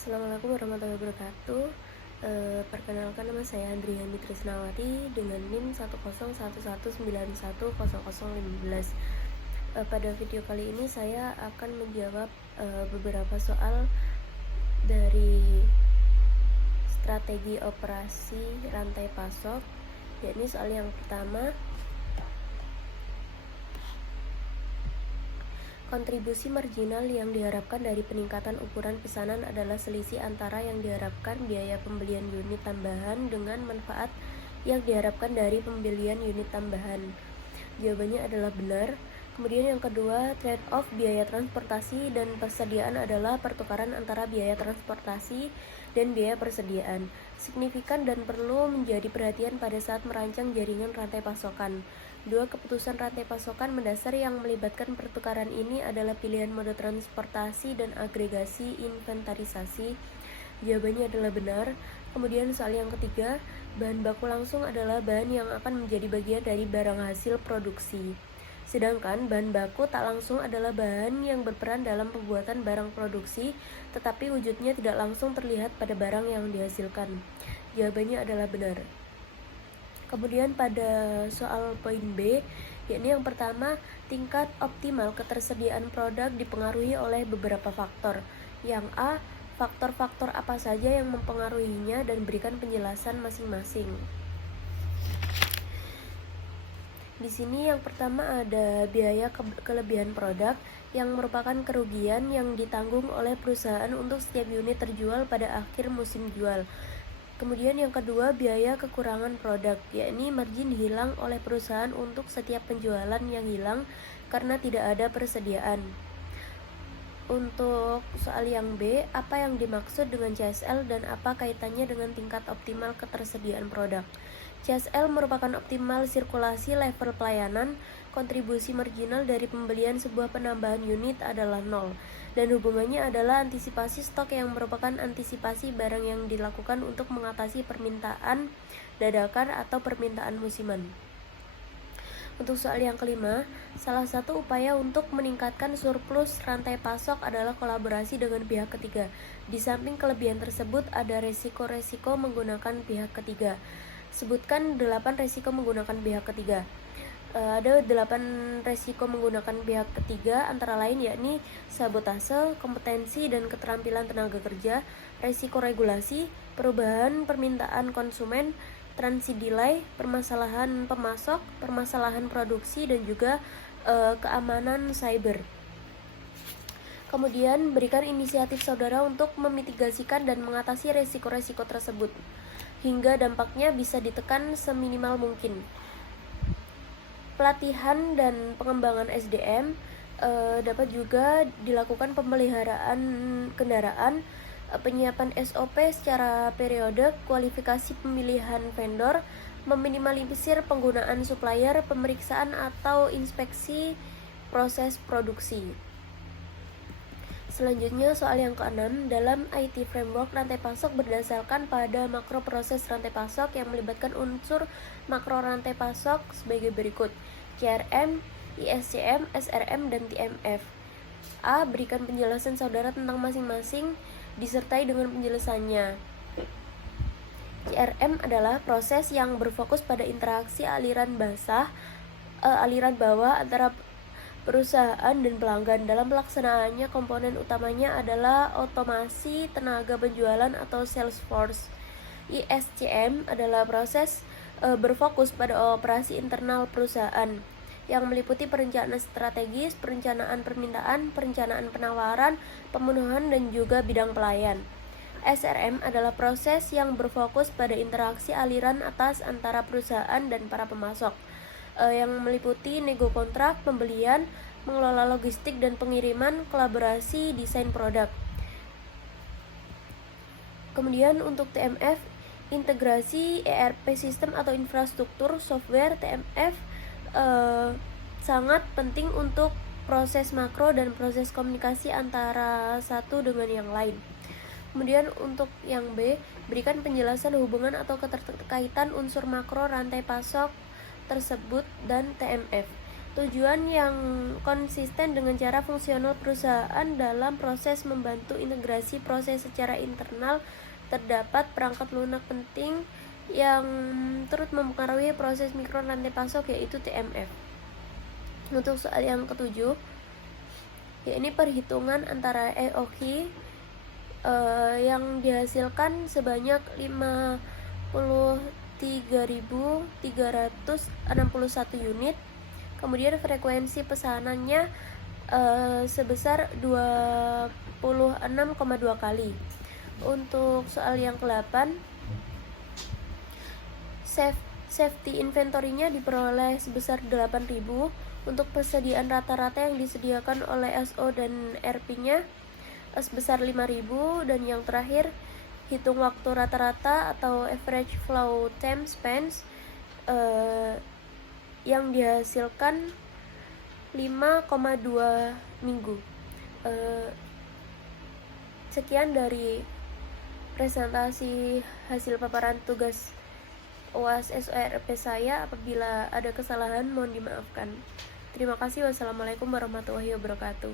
Assalamualaikum warahmatullahi wabarakatuh. Perkenalkan, nama saya Andriani Trisnawati dengan NIM 10111910015. Pada video kali ini saya akan menjawab beberapa soal dari strategi operasi rantai pasok, yakni soal yang pertama, kontribusi marginal yang diharapkan dari peningkatan ukuran pesanan adalah selisih antara yang diharapkan biaya pembelian unit tambahan dengan manfaat yang diharapkan dari pembelian unit tambahan. Jawabannya adalah benar. Kemudian yang kedua, trade-off biaya transportasi dan persediaan adalah pertukaran antara biaya transportasi dan biaya persediaan. Signifikan dan perlu menjadi perhatian pada saat merancang jaringan rantai pasokan. Dua keputusan rantai pasokan mendasar yang melibatkan pertukaran ini adalah pilihan mode transportasi dan agregasi inventarisasi. Jawabannya adalah benar. Kemudian soal yang ketiga, bahan baku langsung adalah bahan yang akan menjadi bagian dari barang hasil produksi. Sedangkan bahan baku tak langsung adalah bahan yang berperan dalam pembuatan barang produksi, tetapi wujudnya tidak langsung terlihat pada barang yang dihasilkan. Jawabannya adalah benar. Kemudian pada soal poin B, yakni yang pertama, tingkat optimal ketersediaan produk dipengaruhi oleh beberapa faktor. Yang A, faktor-faktor apa saja yang mempengaruhinya dan berikan penjelasan masing-masing. Di sini yang pertama ada biaya kelebihan produk yang merupakan kerugian yang ditanggung oleh perusahaan untuk setiap unit terjual pada akhir musim jual. Kemudian yang kedua, biaya kekurangan produk, yakni margin hilang oleh perusahaan untuk setiap penjualan yang hilang karena tidak ada persediaan. Untuk soal yang B, apa yang dimaksud dengan CSL dan apa kaitannya dengan tingkat optimal ketersediaan produk? CSL merupakan optimal sirkulasi level pelayanan. Kontribusi marginal dari pembelian sebuah penambahan unit adalah 0, dan hubungannya adalah antisipasi stok yang merupakan antisipasi barang yang dilakukan untuk mengatasi permintaan dadakan atau permintaan musiman. Untuk soal yang kelima, salah satu upaya untuk meningkatkan surplus rantai pasok adalah kolaborasi dengan pihak ketiga. Di samping kelebihan tersebut, ada resiko-resiko menggunakan pihak ketiga. Sebutkan 8 resiko menggunakan pihak ketiga. Ada 8 resiko menggunakan pihak ketiga, antara lain yakni sabotase, kompetensi dan keterampilan tenaga kerja, resiko regulasi, perubahan permintaan konsumen, transit delay, permasalahan pemasok, permasalahan produksi, dan juga keamanan cyber. Kemudian berikan inisiatif saudara untuk memitigasikan dan mengatasi resiko-resiko tersebut hingga dampaknya bisa ditekan seminimal mungkin. Pelatihan dan pengembangan SDM dapat juga dilakukan, pemeliharaan kendaraan, penyiapan SOP secara periode, kualifikasi pemilihan vendor, meminimalisir penggunaan supplier, pemeriksaan atau inspeksi proses produksi. Selanjutnya soal yang keenam, dalam IT framework rantai pasok berdasarkan pada makro proses rantai pasok yang melibatkan unsur makro rantai pasok sebagai berikut: CRM, ISCM, SRM, dan TMF. A. Berikan penjelasan saudara tentang masing-masing disertai dengan penjelasannya. CRM adalah proses yang berfokus pada interaksi aliran bawah antara perusahaan dan pelanggan. Dalam pelaksanaannya, komponen utamanya adalah otomasi tenaga penjualan atau sales force. ISCM adalah proses berfokus pada operasi internal perusahaan yang meliputi perencanaan strategis, perencanaan permintaan, perencanaan penawaran, pemenuhan, dan juga bidang pelayan. SRM adalah proses yang berfokus pada interaksi aliran atas antara perusahaan dan para pemasok, yang meliputi nego kontrak, pembelian, mengelola logistik dan pengiriman, kolaborasi, desain produk. Kemudian untuk TMF, integrasi ERP sistem atau infrastruktur software. TMF sangat penting untuk proses makro dan proses komunikasi antara satu dengan yang lain. Kemudian untuk yang B, berikan penjelasan hubungan atau keterkaitan unsur makro rantai pasok tersebut dan TMF. Tujuan yang konsisten dengan cara fungsional perusahaan dalam proses membantu integrasi proses secara internal. Terdapat perangkat lunak penting yang turut mempengaruhi proses mikro rantai pasok, yaitu TMF. Untuk soal yang ketujuh, yakni perhitungan antara EOQ yang dihasilkan sebanyak 53.361 unit. Kemudian frekuensi pesanannya sebesar 26,2 kali. Untuk soal yang ke-8, safety inventory-nya diperoleh sebesar 8.000. Untuk persediaan rata-rata yang disediakan oleh SO dan RP-nya sebesar 5.000. Dan yang terakhir, hitung waktu rata-rata atau average flow time spans yang dihasilkan 5,2 minggu. Sekian dari presentasi hasil paparan tugas UAS SORP saya. Apabila ada kesalahan mohon dimaafkan. Terima kasih. Wassalamualaikum warahmatullahi wabarakatuh.